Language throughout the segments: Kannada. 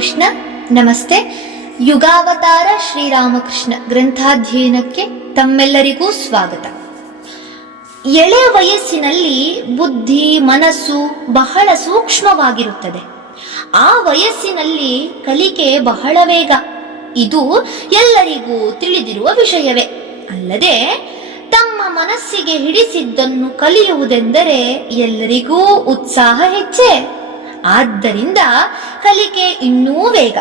ಶ್ರೀರಾಮಕೃಷ್ಣ ನಮಸ್ತೆ. ಯುಗಾವತಾರ ಶ್ರೀರಾಮಕೃಷ್ಣ ಗ್ರಂಥಾಧ್ಯಯನಕ್ಕೆ ತಮ್ಮೆಲ್ಲರಿಗೂ ಸ್ವಾಗತ. ಎಳೆ ವಯಸ್ಸಿನಲ್ಲಿ ಬುದ್ಧಿ, ಮನಸ್ಸು ಬಹಳ ಸೂಕ್ಷ್ಮವಾಗಿರುತ್ತದೆ. ಆ ವಯಸ್ಸಿನಲ್ಲಿ ಕಲಿಕೆ ಬಹಳ ವೇಗ. ಇದು ಎಲ್ಲರಿಗೂ ತಿಳಿದಿರುವ ವಿಷಯವೇ. ಅಲ್ಲದೆ, ತಮ್ಮ ಮನಸ್ಸಿಗೆ ಹಿಡಿಸಿದ್ದನ್ನು ಕಲಿಯುವುದೆಂದರೆ ಎಲ್ಲರಿಗೂ ಉತ್ಸಾಹ ಹೆಚ್ಚೆ. ಆದ್ದರಿಂದ ಕಲಿಕೆ ಇನ್ನೂ ವೇಗ.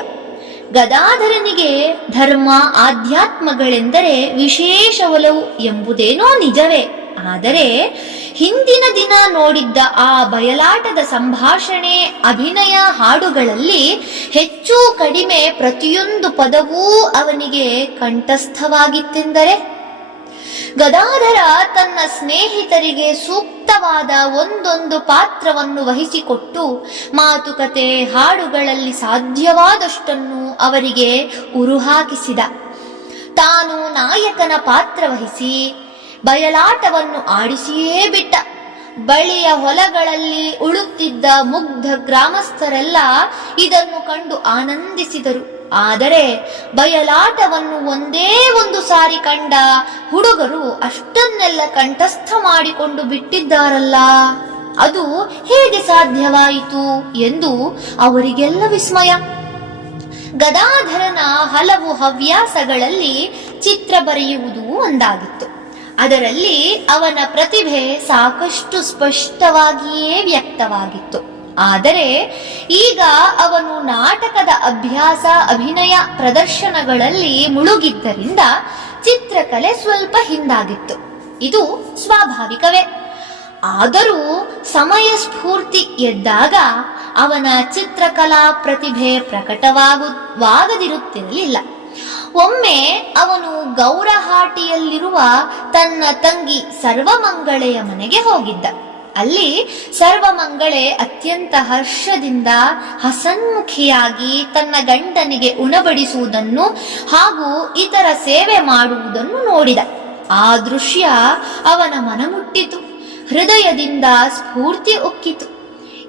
ಗದಾಧರನಿಗೆ ಧರ್ಮ ಆಧ್ಯಾತ್ಮಗಳೆಂದರೆ ವಿಶೇಷ ಒಲವು ಎಂಬುದೇನೋ ನಿಜವೇ. ಆದರೆ ಹಿಂದಿನ ದಿನ ನೋಡಿದ್ದ ಆ ಬಯಲಾಟದ ಸಂಭಾಷಣೆ, ಅಭಿನಯ ಹಾಡುಗಳಲ್ಲಿ ಹೆಚ್ಚು ಕಡಿಮೆ ಪ್ರತಿಯೊಂದು ಪದವೂ ಅವನಿಗೆ ಕಂಠಸ್ಥವಾಗಿತ್ತೆಂದರೆ? ಗದಾಧರ ತನ್ನ ಸ್ನೇಹಿತರಿಗೆ ಸೂಕ್ತವಾದ ಒಂದೊಂದು ಪಾತ್ರವನ್ನು ವಹಿಸಿಕೊಟ್ಟು ಮಾತುಕತೆ ಹಾಡುಗಳಲ್ಲಿ ಸಾಧ್ಯವಾದಷ್ಟನ್ನು ಅವರಿಗೆ ಉರುಹಾಕಿಸಿದ. ತಾನು ನಾಯಕನ ಪಾತ್ರ ವಹಿಸಿ ಬಯಲಾಟವನ್ನು ಆಡಿಸಿಯೇ ಬಿಟ್ಟ. ಬಳಿಯ ಹೊಲಗಳಲ್ಲಿ ಉಳುತ್ತಿದ್ದ ಮುಗ್ಧ ಗ್ರಾಮಸ್ಥರೆಲ್ಲ ಇದನ್ನು ಕಂಡು ಆನಂದಿಸಿದರು. ಆದರೆ ಬಯಲಾಟವನ್ನು ಒಂದೇ ಒಂದು ಸಾರಿ ಕಂಡ ಹುಡುಗರು ಅಷ್ಟನ್ನೆಲ್ಲ ಕಂಠಸ್ಥ ಮಾಡಿಕೊಂಡು ಬಿಟ್ಟಿದ್ದಾರಲ್ಲ. ಅದು ಹೇಗೆ ಸಾಧ್ಯವಾಯಿತು ಎಂದು ಅವರಿಗೆಲ್ಲ ವಿಸ್ಮಯ. ಗದಾಧರನ ಹಲವು ಹವ್ಯಾಸಗಳಲ್ಲಿ ಚಿತ್ರ ಬರೆಯುವುದು ಒಂದಾಗಿತ್ತು. ಅದರಲ್ಲಿ ಅವನ ಪ್ರತಿಭೆ ಸಾಕಷ್ಟು ಸ್ಪಷ್ಟವಾಗಿಯೇ ವ್ಯಕ್ತವಾಗಿತ್ತು. ಆದರೆ ಈಗ ಅವನು ನಾಟಕದ ಅಭ್ಯಾಸ, ಅಭಿನಯ ಪ್ರದರ್ಶನಗಳಲ್ಲಿ ಮುಳುಗಿದ್ದರಿಂದ ಚಿತ್ರಕಲೆ ಸ್ವಲ್ಪ ಹಿಂದಾಗಿತ್ತು. ಇದು ಸ್ವಾಭಾವಿಕವೇ. ಆದರೂ ಸಮಯ ಸ್ಫೂರ್ತಿ ಎದ್ದಾಗ ಅವನ ಚಿತ್ರಕಲಾ ಪ್ರತಿಭೆ ಪ್ರಕಟವಾಗುವಾಗದಿರುತ್ತಿರಲಿಲ್ಲ. ಒಮ್ಮೆ ಅವನು ಗೌರಹಾಟಿಯಲ್ಲಿರುವ ತನ್ನ ತಂಗಿ ಸರ್ವಮಂಗಳೆಯ ಮನೆಗೆ ಹೋಗಿದ್ದ. ಅಲ್ಲಿ ಸರ್ವಮಂಗಳೆ ಅತ್ಯಂತ ಹರ್ಷದಿಂದ ಹಸನ್ಮುಖಿಯಾಗಿ ತನ್ನ ಗಂಡನಿಗೆ ಉಣಬಡಿಸುವುದನ್ನು ಹಾಗೂ ಇತರ ಸೇವೆ ಮಾಡುವುದನ್ನು ನೋಡಿದ. ಆ ದೃಶ್ಯ ಅವನ ಮನಮುಟ್ಟಿತು. ಹೃದಯದಿಂದ ಸ್ಫೂರ್ತಿ ಉಕ್ಕಿತು.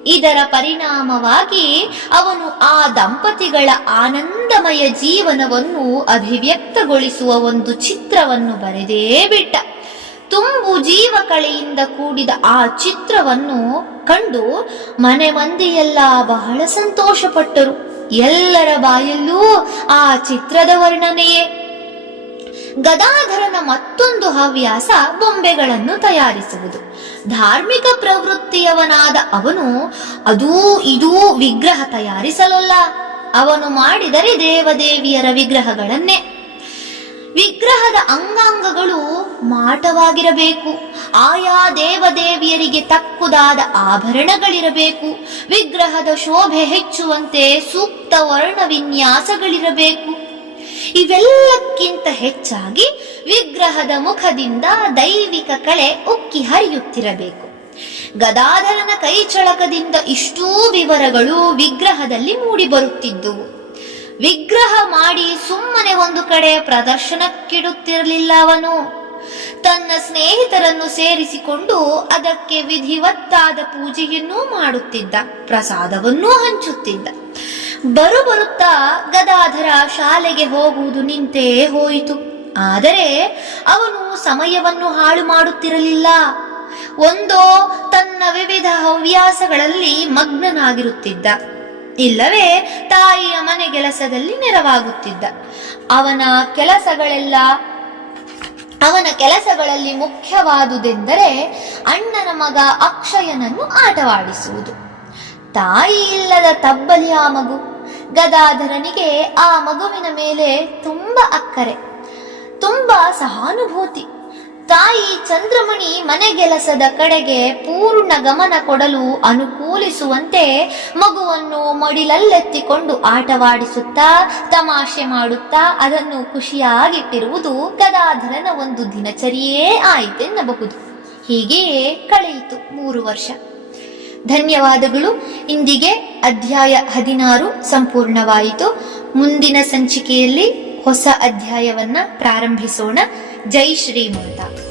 ಇದರ ಪರಿಣಾಮವಾಗಿ ಅವನು ಆ ದಂಪತಿಗಳ ಆನಂದಮಯ ಜೀವನವನ್ನು ಅಭಿವ್ಯಕ್ತಗೊಳಿಸುವ ಒಂದು ಚಿತ್ರವನ್ನು ಬರೆದೇ ಬಿಟ್ಟ. ತುಂಬು ಜೀವ ಕಳೆಯಿಂದ ಕೂಡಿದ ಆ ಚಿತ್ರವನ್ನು ಕಂಡು ಮನೆ ಮಂದಿಯೆಲ್ಲ ಬಹಳ ಸಂತೋಷಪಟ್ಟರು. ಎಲ್ಲರ ಬಾಯಲ್ಲೂ ಆ ಚಿತ್ರದ ವರ್ಣನೆಯೇ. ಗದಾಧರನ ಮತ್ತೊಂದು ಹವ್ಯಾಸ ಬೊಂಬೆಗಳನ್ನು ತಯಾರಿಸುವುದು. ಧಾರ್ಮಿಕ ಪ್ರವೃತ್ತಿಯವನಾದ ಅವನು ಅದೂ ಇದೂ ವಿಗ್ರಹ ತಯಾರಿಸಲಲ್ಲ. ಅವನು ಮಾಡಿದರೆ ದೇವದೇವಿಯರ ವಿಗ್ರಹಗಳನ್ನೇ. ವಿಗ್ರಹದ ಅಂಗಾಂಗಗಳು ಮಾಟವಾಗಿರಬೇಕು. ಆಯಾ ದೇವದೇವಿಯರಿಗೆ ತಕ್ಕುದಾದ ಆಭರಣಗಳಿರಬೇಕು. ವಿಗ್ರಹದ ಶೋಭೆ ಹೆಚ್ಚುವಂತೆ ಸೂಕ್ತ ವರ್ಣ ವಿನ್ಯಾಸಗಳಿರಬೇಕು ಇವೆಲ್ಲಕ್ಕಿಂತ ಹೆಚ್ಚಾಗಿ ವಿಗ್ರಹದ ಮುಖದಿಂದ ದೈವಿಕ ಕಳೆ ಉಕ್ಕಿ ಹರಿಯುತ್ತಿರಬೇಕು. ಗದಾಧರನ ಕೈಚಳಕದಿಂದ ಇಷ್ಟೂ ವಿವರಗಳು ವಿಗ್ರಹದಲ್ಲಿ ಮೂಡಿಬರುತ್ತಿದ್ದುವು. ವಿಗ್ರಹ ಮಾಡಿ ಸುಮ್ಮನೆ ಒಂದು ಕಡೆ ಪ್ರದರ್ಶನಕ್ಕಿಡುತ್ತಿರಲಿಲ್ಲ ಅವನು. ತನ್ನ ಸ್ನೇಹಿತರನ್ನು ಸೇರಿಸಿಕೊಂಡು ಅದಕ್ಕೆ ವಿಧಿವತ್ತಾದ ಪೂಜೆಯನ್ನೂ ಮಾಡುತ್ತಿದ್ದ, ಪ್ರಸಾದವನ್ನೂ ಹಂಚುತ್ತಿದ್ದ. ಬರುಬರುತ್ತಾ ಗದಾಧರ ಶಾಲೆಗೆ ಹೋಗುವುದು ನಿಂತೇ ಹೋಯಿತು. ಆದರೆ ಅವನು ಸಮಯವನ್ನು ಹಾಳು ಮಾಡುತ್ತಿರಲಿಲ್ಲ. ಒಂದೋ ತನ್ನ ವಿವಿಧ ಹವ್ಯಾಸಗಳಲ್ಲಿ ಮಗ್ನನಾಗಿರುತ್ತಿದ್ದ. ಇಲ್ಲವೇ ತಾಯಿಯ ಮನೆ ಕೆಲಸದಲ್ಲಿ ನೆರವಾಗುತ್ತಿದ್ದ. ಅವನ ಕೆಲಸಗಳೆಲ್ಲ, ಅವನ ಕೆಲಸಗಳಲ್ಲಿ ಮುಖ್ಯವಾದುದೆಂದರೆ ಅಣ್ಣನ ಮಗ ಅಕ್ಷಯನನ್ನು ಆಟವಾಡಿಸುವುದು. ತಾಯಿ ಇಲ್ಲದ ತಬ್ಬಲಿ ಆ ಮಗು. ಗದಾಧರನಿಗೆ ಆ ಮಗುವಿನ ಮೇಲೆ ತುಂಬ ಅಕ್ಕರೆ, ತುಂಬ ಸಹಾನುಭೂತಿ. ತಾಯಿ ಚಂದ್ರಮಣಿ ಮನೆಗೆಲಸದ ಕಡೆಗೆ ಪೂರ್ಣ ಗಮನ ಕೊಡಲು ಅನುಕೂಲಿಸುವಂತೆ ಮಗುವನ್ನು ಮಡಿಲಲ್ಲೆತ್ತಿಕೊಂಡು ಆಟವಾಡಿಸುತ್ತಾ, ತಮಾಷೆ ಮಾಡುತ್ತಾ, ಅದನ್ನು ಖುಷಿಯಾಗಿಟ್ಟಿರುವುದು ಗದಾಧರನ ಒಂದು ದಿನಚರಿಯೇ ಆಯಿತೆನ್ನಬಹುದು. ಹೀಗೆಯೇ ಕಳೆಯಿತು ಮೂರು ವರ್ಷ. ಧನ್ಯವಾದಗಳು. ಇಂದಿಗೆ ಅಧ್ಯಾಯ ಹದಿನಾರು ಸಂಪೂರ್ಣವಾಯಿತು. ಮುಂದಿನ ಸಂಚಿಕೆಯಲ್ಲಿ ಹೊಸ ಅಧ್ಯಾಯವನ್ನ ಪ್ರಾರಂಭಿಸೋಣ. जय श्री माता।